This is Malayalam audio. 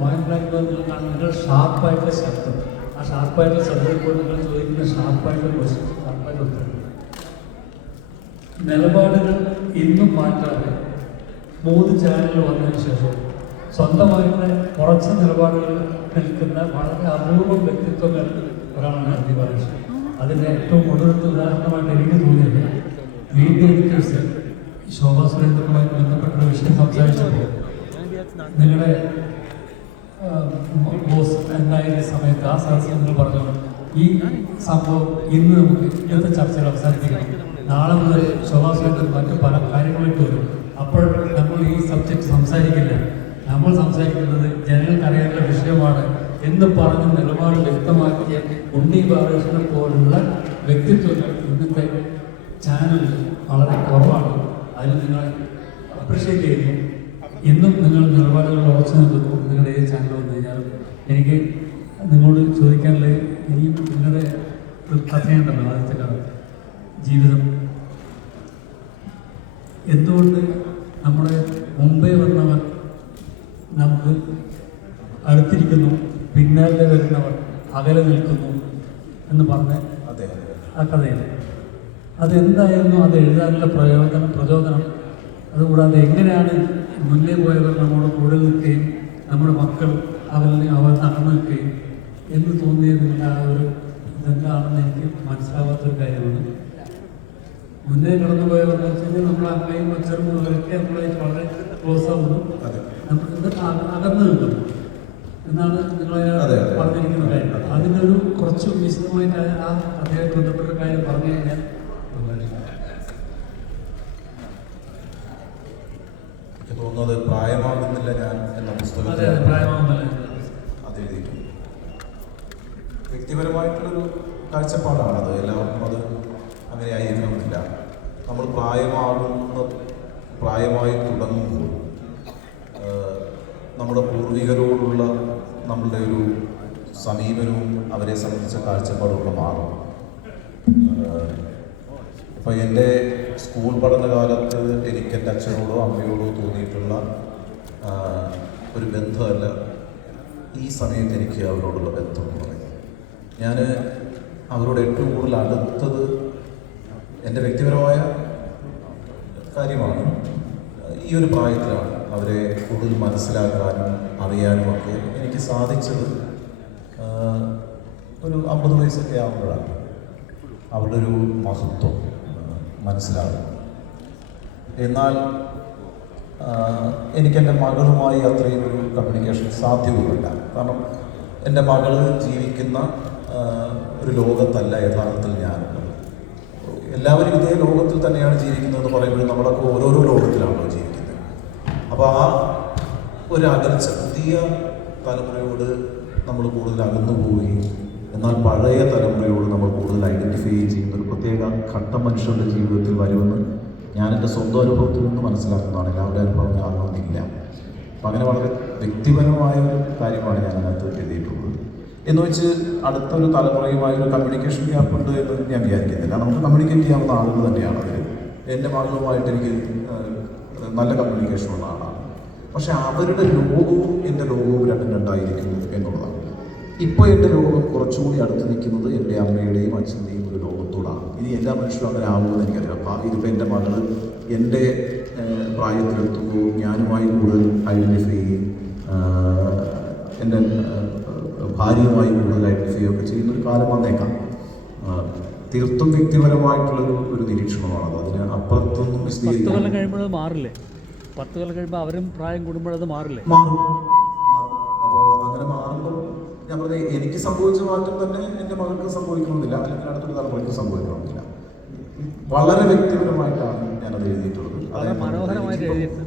പോയിന്റ് ബ്ലാങ്ക് നിങ്ങൾ ഷാർപ്പായിട്ടുള്ള ശബ്ദം, ആ ഷാർപ്പായിട്ടുള്ള ശബ്ദത്തിൽ കൂടെ നിങ്ങൾ ചോദിക്കുന്ന ഷാർപ്പായിട്ടുള്ള ക്വസ്റ്റ്യൻ, ഷാർപ്പായിട്ട് ഉത്തരം. നിലപാടുകൾ ഇന്നും മാറ്റാതെ 3 ചാനലുകൾ വന്നതിന് ശേഷം സ്വന്തമായിട്ട് കുറച്ച് നിലപാടുകൾ നിൽക്കുന്ന വളരെ അപൂർവം വ്യക്തിത്വങ്ങൾ ഒരാളാണ് അതി ബാലകൃഷ്ണൻ. അതിൻ്റെ ഏറ്റവും ഒടുവിലത്തെ ഉദാഹരണമായിട്ട് എനിക്ക് തോന്നിയത് മീഡിയ എഡിറ്റേഴ്സ് ശോഭാ സുരേന്ദ്രനുമായി ബന്ധപ്പെട്ട വിഷയം സംസാരിച്ചപ്പോൾ നിങ്ങളുടെ ബോസ് എന്തായ സമയത്ത് ആ സദസ്സിൽ നിങ്ങൾ പറഞ്ഞു ഈ സംഭവം ഇന്ന് നമുക്ക് ഇന്നത്തെ ചർച്ചകൾ അവസാനിപ്പിക്കണം, നാളെ മുതൽ ശോഭാ സുരേന്ദ്രൻ മറ്റ് പല കാര്യങ്ങളായിട്ട് വരും, അപ്പോൾ നമ്മൾ ഈ സബ്ജക്റ്റ് സംസാരിക്കില്ല, നമ്മൾ സംസാരിക്കുന്നത് ജനങ്ങൾക്കറിയാനുള്ള വിഷയമാണ് എന്ന് പറഞ്ഞ് നിലപാട് വ്യക്തമാക്കിയ ഉണ്ണി ബാലകൃഷ്ണനെ പോലുള്ള വ്യക്തിത്വങ്ങൾ ഇന്നത്തെ ചാനലിൽ വളരെ കുറവാണ്. അതിൽ നിങ്ങൾ അപ്രിഷ്യേറ്റ് ചെയ്യുന്നു. ഇന്നും നിങ്ങൾ നിലപാടുകൾ ഉറച്ചു നിൽക്കുന്നു. നിങ്ങളുടെ ഈ ചാനൽ വന്നു കഴിഞ്ഞാൽ എനിക്ക് നിങ്ങളോട് ചോദിക്കാനുള്ള ഇനിയും നിങ്ങളുടെ ഒരു കഥയുണ്ടല്ലോ, ആദ്യത്തെ കഥ ജീവിതം. എന്തുകൊണ്ട് നമ്മുടെ മുമ്പേ വന്നവർ നമുക്ക് അടുത്തിരിക്കുന്നു, പിന്നാലെ വരുന്നവർ അകലെ നിൽക്കുന്നു എന്ന് പറഞ്ഞ് ആ കഥയിൽ അതെന്തായിരുന്നു, അത് എഴുതാനുള്ള പ്രചോദനം, അതുകൂടാതെ എങ്ങനെയാണ് മുന്നേ പോയവർ നമ്മുടെ കൂടെ നിൽക്കുകയും നമ്മുടെ മക്കൾ അവർ നടന്നു നിൽക്കുകയും എന്ന് തോന്നിയതിൻ്റെ ആ ഒരു ഇതെന്താണെന്ന് എനിക്ക് മനസ്സിലാവാത്തൊരു കാര്യമാണ്. മുന്നേ കടന്നു പോയവരെന്ന് വെച്ച് കഴിഞ്ഞാൽ നമ്മുടെ അമ്മയും അച്ഛനും അവരൊക്കെ നമ്മളായിട്ട് വളരെ ക്ലോസ് ആവുന്നു, നമുക്ക് അകന്നു നിൽക്കുന്നു എന്നാണ് നിങ്ങളെ പറഞ്ഞിരിക്കുന്ന കാര്യം. അതിനൊരു കുറച്ച് വിശദമായിട്ട് ആ അദ്ദേഹത്തെ ബന്ധപ്പെട്ട കാര്യം പറഞ്ഞു കഴിഞ്ഞാൽ എനിക്ക് തോന്നുന്നത് പ്രായമാകുന്നില്ല ഞാൻ എന്ന പുസ്തകത്തിൽ അത് എഴുതിയിട്ടുണ്ട്. വ്യക്തിപരമായിട്ടുള്ളൊരു കാഴ്ചപ്പാടാണത്. എല്ലാവർക്കും അത് അങ്ങനെ ആയിരിക്കണമെന്നില്ല. നമ്മൾ പ്രായമായി തുടങ്ങുമ്പോൾ നമ്മുടെ പൂർവികരോടുള്ള നമ്മളുടെ ഒരു സമീപനവും അവരെ സംബന്ധിച്ച കാഴ്ചപ്പാടൊക്കെ മാറും. ഇപ്പോൾ എൻ്റെ സ്കൂൾ പഠനകാലത്ത് എനിക്ക് എൻ്റെ അച്ഛനോടോ അമ്മയോടോ തോന്നിയിട്ടുള്ള ഒരു ബന്ധമല്ല ഈ സമയത്ത് എനിക്ക് അവരോടുള്ള ബന്ധം എന്ന് പറയുന്നത്. ഞാൻ അവരോട് ഏറ്റവും കൂടുതൽ അടുത്തത് എൻ്റെ വ്യക്തിപരമായ കാര്യമാണ്. ഈ ഒരു പ്രായത്തിലാണ് അവരെ കൂടുതൽ മനസ്സിലാക്കാനും അറിയാനും ഒക്കെ എനിക്ക് സാധിച്ചത്. ഒരു 50 വയസ്സൊക്കെ ആകുമ്പോഴാണ് അവരുടെ ഒരു മഹത്വം മനസ്സിലാകും. എന്നാൽ എനിക്കെൻ്റെ മകളുമായി അത്രയും ഒരു കമ്മ്യൂണിക്കേഷൻ സാധ്യവുമല്ല. കാരണം എൻ്റെ മകൾ ജീവിക്കുന്ന ഒരു ലോകത്തല്ല യഥാർത്ഥത്തിൽ ഞാനുള്ളത്. എല്ലാവരും ഇതേ ലോകത്തിൽ തന്നെയാണ് ജീവിക്കുന്നതെന്ന് പറയുമ്പോൾ നമ്മളൊക്കെ ഓരോരോ ലോകത്തിലാണല്ലോ ജീവിക്കുന്നത്. അപ്പോൾ ആ ഒരു അകൽച്ച പുതിയ തലമുറയോട് നമ്മൾ കൂടുതൽ അകന്നു പോവുകയും എന്നാൽ പഴയ തലമുറയോട് നമ്മൾ കൂടുതൽ ഐഡൻറ്റിഫൈ ചെയ്യുന്ന ഒരു പ്രത്യേക ഘട്ടം മനുഷ്യരുടെ ജീവിതത്തിൽ വരുമെന്ന് ഞാൻ എൻ്റെ സ്വന്തം അനുഭവത്തിൽ നിന്ന് മനസ്സിലാക്കുന്നതാണ്. എല്ലാവരുടെ അനുഭവം കാണണമെന്നില്ല. അപ്പം അങ്ങനെ വളരെ വ്യക്തിപരമായ ഒരു കാര്യമാണ് ഞാൻ അതിനകത്ത് എഴുതിയിട്ടുള്ളത്. എന്ന് വെച്ച് അടുത്തൊരു തലമുറയുമായൊരു കമ്മ്യൂണിക്കേഷൻ ഗ്യാപ്പ് ഉണ്ട് എന്ന് ഞാൻ വിചാരിക്കുന്നില്ല. നമുക്ക് കമ്മ്യൂണിക്കേറ്റ് ചെയ്യാവുന്ന ആളുകൾ തന്നെയാണ് അവർ. എൻ്റെ മകളുമായിട്ട് എനിക്ക് നല്ല കമ്മ്യൂണിക്കേഷനുള്ള ആളാണ്. പക്ഷെ അവരുടെ ലോകവും എൻ്റെ ലോകവും രണ്ടായിരിക്കുന്നു എന്നുള്ളതാണ്. ഇപ്പോൾ എൻ്റെ ലോകം കുറച്ചുകൂടി അടുത്ത് നിൽക്കുന്നത് എൻ്റെ അമ്മയുടെയും അച്ഛൻ്റെയും ഒരു ലോകത്തോടാണ്. ഇനി എല്ലാ മനുഷ്യരും അങ്ങനെ ആവുമെന്ന് എനിക്കറിയാം. അപ്പോൾ ഇതിപ്പോൾ എൻ്റെ മകൾ എൻ്റെ പ്രായത്തിലെത്തുമ്പോൾ ഞാനുമായി കൂടുതൽ ഐഡൻറ്റിഫൈ ചെയ്യും, എൻ്റെ ഭാര്യയുമായി കൂടുതൽ ഐഡൻറ്റിഫൈ ഒക്കെ ചെയ്യുന്നൊരു കാലം വന്നേക്കാം. തീർത്തും വ്യക്തിപരമായിട്ടുള്ളൊരു നിരീക്ഷണമാണത്. അതിന് അപ്പുറത്തൊന്നും 10 കൊല്ലം കഴിയുമ്പോൾ മാറില്ലേ? 10 കൊല്ലം കഴിയുമ്പോൾ അവരും പ്രായം കൂടുമ്പോൾ അത് മാറില്ലേ? മാറും. അപ്പോൾ അങ്ങനെ മാറുമ്പോൾ ഞാൻ പറഞ്ഞ എനിക്ക് സംഭവിച്ച മാറ്റം തന്നെ എൻ്റെ മകൾക്ക് സംഭവിക്കണമെന്നില്ല, അല്ലെങ്കിൽ അടുത്തൊരു തലമുറയ്ക്ക് സംഭവിക്കണമെന്നില്ല. വളരെ വ്യക്തിപരമായിട്ടാണ് ഞാനത് എഴുതിയിട്ടുള്ളത്. മനോഹരമായിട്ട് എഴുതിയിട്ടുണ്ട്.